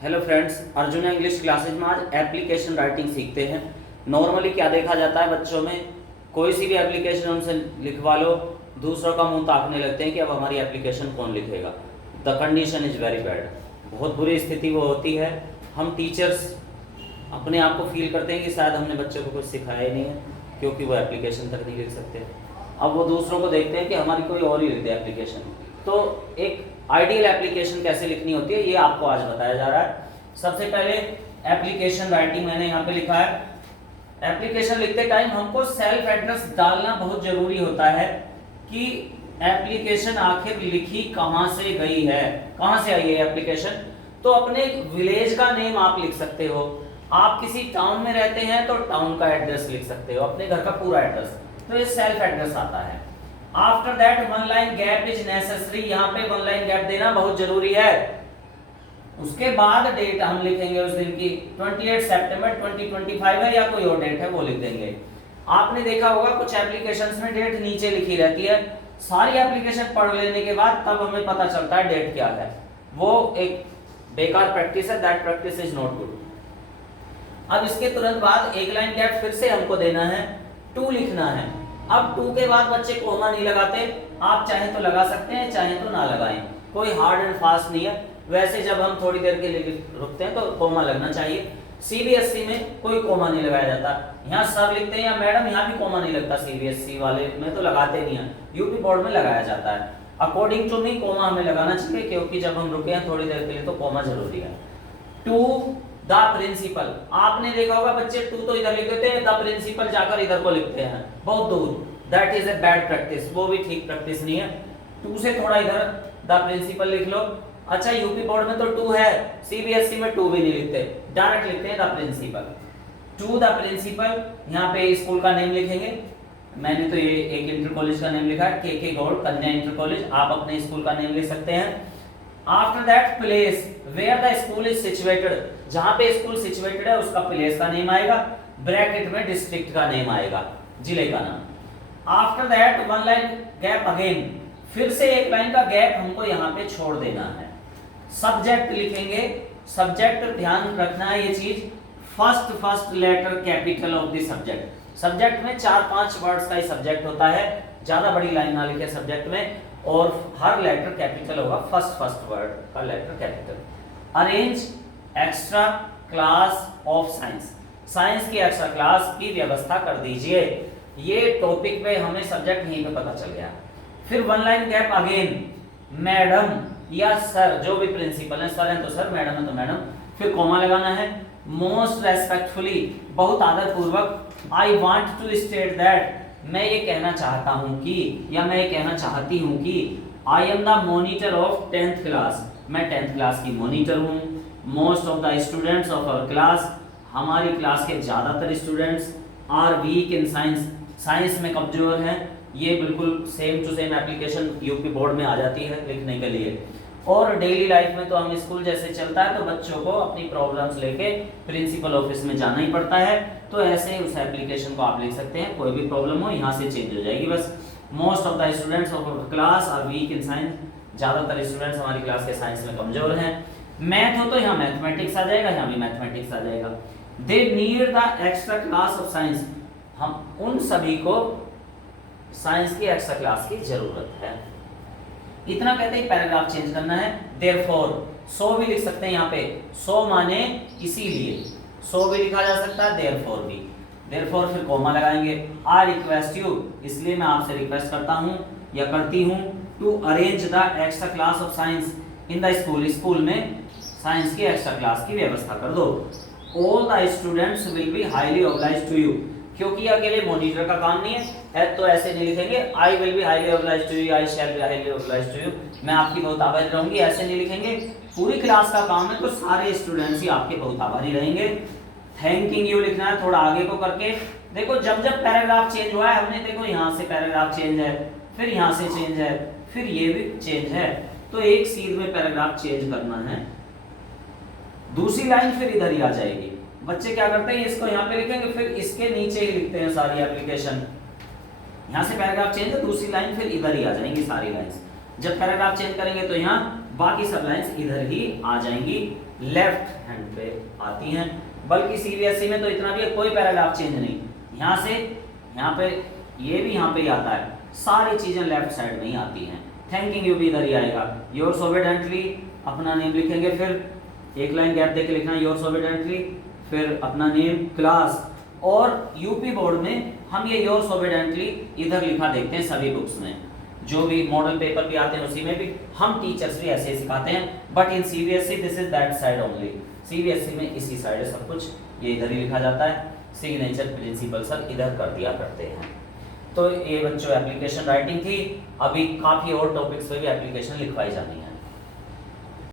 Hello friends, Arjun English classes में आज application writing सीखते हैं। नॉर्मली क्या देखा जाता है बच्चों में, कोई सी भी एप्लीकेशन उनसे लिखवा लो, दूसरों का मुंह ताकने लगते हैं कि अब हमारी एप्लीकेशन कौन लिखेगा। The condition is very bad. बहुत बुरी स्थिति वो होती है। हम टीचर्स अपने आप को फील करते हैं कि शायद हमने बच्चों को कुछ सिखाया ही नहीं है, क्योंकि वो एप्लीकेशन तक नहीं लिख सकते। अब वो दूसरों को देखते हैं कि हमारी कोई और ही लिख दे एप्लीकेशन। तो एक आइडियल एप्लीकेशन कैसे लिखनी होती है ये आपको आज बताया जा रहा है। सबसे पहले एप्लीकेशन राइटिंग मैंने यहाँ पे लिखा है। एप्लीकेशन लिखते टाइम हमको सेल्फ एड्रेस डालना बहुत जरूरी होता है कि एप्लीकेशन आखिर लिखी कहाँ से गई है, कहाँ से आई है एप्लीकेशन। तो अपने विलेज का नेम आप लिख सकते हो। आप किसी टाउन में रहते हैं तो टाउन का एड्रेस लिख सकते हो, अपने घर का पूरा एड्रेस, तो ये सेल्फ एड्रेस आता है। After that one line gap is necessary. यहाँ पे वन लाइन गैप देना बहुत जरूरी है। उसके बाद डेट हम लिखेंगे उस दिन की 28 सितंबर 2025 है या कोई और डेट है वो लिख देंगे। आपने देखा होगा कुछ एप्लीकेशंस में डेट नीचे लिखी रहती है। सारी एप्लीकेशन पढ़ लेने के बाद तब हमें पता चलता है डेट क्या है। वो एक बेकार प्रैक्टिस है। That practice is not good. अब इसके तुरंत बाद एक लाइन गैप फिर से हमको देना है, टू लिखना है। अब टू के बाद बच्चे कोमा नहीं लगाते। आप चाहे तो लगा सकते हैं, चाहे तो ना लगाएं, कोई हार्ड एंड फास्ट नहीं है। वैसे जब हम थोड़ी देर के लिए रुकते हैं तो कोमा लगना चाहिए। सीबीएसई में कोई कोमा नहीं लगाया जाता। यहाँ सर लिखते हैं या मैडम, यहाँ भी कोमा नहीं लगता। सीबीएसई वाले में तो लगाते नहीं है, यूपी बोर्ड में लगाया जाता है। अकॉर्डिंग टू मी कोमा हमें लगाना चाहिए, क्योंकि जब हम रुके हैं थोड़ी देर के लिए तो कोमा जरूरी है। टू द प्रिंसिपल, आपने देखा होगा बच्चे टू तो इधर लिख देते हैं, द प्रिंसिपल जाकर इधर को लिखते हैं बहुत दूर। That is a bad practice, वो भी ठीक प्रैक्टिस नहीं है। टू से थोड़ा इधर द प्रिंसिपल लिख लो। अच्छा, यूपी बोर्ड में तो टू है, सीबीएसई में टू भी नहीं लिखते, डायरेक्ट लिखते हैं the principal. To the principal, यहाँ पे स्कूल का नेम लिखेंगे। मैंने तो ये एक इंटर कॉलेज का नेम लिखा है, के गौड़ कन्या इंटर कॉलेज। आप अपने स्कूल का नेम लिख सकते हैं। After that place where the school is situated, जहां पे स्कूल सिचुएटेड है उसका प्लेस का नेम आएगा। ब्रैकेट में डिस्ट्रिक्ट का नेम आएगा, जिले का नाम। After that one line gap again, फिर से एक लाइन का गैप हमको यहाँ पे छोड़ देना है। सब्जेक्ट लिखेंगे। सब्जेक्ट ध्यान रखना है ये चीज, first letter capital of the subject. Subject में 4-5 वर्ड्स का ही सब्जेक्ट होता है, ज्यादा बड़ी लाइन ना लिखे सब्जेक्ट में, और हर लेटर कैपिटल होगा। फर्स्ट वर्ड का letter capital. Arrange extra class of science, science की एक्स्ट्रा क्लास की व्यवस्था कर दीजिए। ये टॉपिक पे हमें सब्जेक्ट यहीं पे पता चल गया। फिर one line gap again, madam या सर, जो भी प्रिंसिपल है, सर है तो सर, मैडम है तो मैडम, फिर कॉमा लगाना है। मोस्ट रेस्पेक्टफुली, बहुत आदर पूर्वक, I want to state that, मैं ये कहना चाहता हूं कि, या मैं ये कहना चाहती हूं कि, I am the monitor of 10th class, मैं 10th क्लास की मॉनिटर हूं। Most of the students of our class, हमारी क्लास के ज्यादातर students, are weak in science, science में कमजोर हैं। ये बिल्कुल same to same application UP board में आ जाती है लिखने के लिए। और डेली लाइफ में तो हम स्कूल जैसे चलता है तो बच्चों को अपनी प्रॉब्लम्स लेके प्रिंसिपल ऑफिस में जाना ही पड़ता है, तो ऐसे उस एप्लीकेशन को आप लिख सकते हैं। कोई भी प्रॉब्लम हो यहाँ से चेंज हो जाएगी बस। Most of the students of our class are weak in science, ज्यादातर स्टूडेंट्स हमारी क्लास के साइंस में कमजोर हैं। मैथ हो तो यहाँ मैथमेटिक्स आ जाएगा, यहाँ भी मैथमेटिक्स आ जाएगा। They need the extra class of science, हम उन सभी को साइंस की एक्स्ट्रा क्लास की जरूरत है। इतना कहते ही पैराग्राफ चेंज करना है। देयरफॉर, सो भी लिख सकते हैं यहाँ पे, सो माने इसीलिए, सो भी लिखा जा सकता है, देयरफॉर भी। देयरफॉर फिर कोमा लगाएंगे। आई रिक्वेस्ट यू, इसलिए मैं आपसे रिक्वेस्ट करता हूँ या करती हूँ, to arrange the extra class of science in the school, school में साइंस की एक्स्ट्रा क्लास की व्यवस्था कर दो। All the students will be highly obliged to you, क्योंकि अकेले मॉनिटर का काम नहीं है तो ऐसे नहीं लिखेंगे I will be highly obliged to you, I shall be highly obliged to you, मैं आपकी बहुत आभारी रहूंगी, ऐसे नहीं लिखेंगे। पूरी क्लास का काम है तो सारे स्टूडेंट्स ही आपके बहुत आभारी रहेंगे। थैंकिंग यू लिखना है थोड़ा आगे को करके। देखो जब जब पैराग्राफ चेंज हुआ है, हमने देखो यहाँ से पैराग्राफ चेंज है, फिर यहाँ से चेंज है, फिर ये भी चेंज है, तो एक सीध में पैराग्राफ चेंज करना है। दूसरी लाइन फिर इधर ही आ जाएगी। बच्चे क्या करते हैं, इसको यहाँ पे लिखेंगे, फिर इसके नीचे ही लिखते हैं सारी एप्लीकेशन। यहाँ से पैराग्राफ चेंज है, दूसरी लाइन फिर इधर ही आ जाएंगी सारी लाइंस। जब पैराग्राफ चेंज करेंगे तो यहाँ बाकी सब लाइंस इधर ही आ जाएंगी। लेफ्ट हैंड पे आती हैं, बल्कि सीबीएसई में तो इतना भी कोई पैराग्राफ चेंज नहीं, यहाँ से यहाँ पे ये भी यहाँ पे ही आता है, सारी चीजें लेफ्ट साइड में ही आती हैं। थैंकिंग यू भी इधर ही आएगा, योर्स ओबीडिएंटली अपना नेम लिखेंगे, फिर एक लाइन गैप देके लिखना योर्स ओबीडिएंटली, फिर अपना नेम, क्लास। और यूपी बोर्ड में हम ये योर्स ओबीडिएंटली इधर लिखा देखते हैं सभी बुक्स में, जो भी मॉडल पेपर भी आते हैं उसी में भी हम टीचर्स भी ऐसे ही सिखाते हैं, but in CBSE this is that side only. CBSE में इसी साइड है सब कुछ, ये इधर ही लिखा जाता है, सिग्नेचर प्रिंसिपल सर इधर कर दिया करते हैं। तो ये बच्चों एप्लीकेशन राइटिंग थी, अभी काफ़ी और टॉपिक्स पे भी एप्लीकेशन लिखवाई जानी है।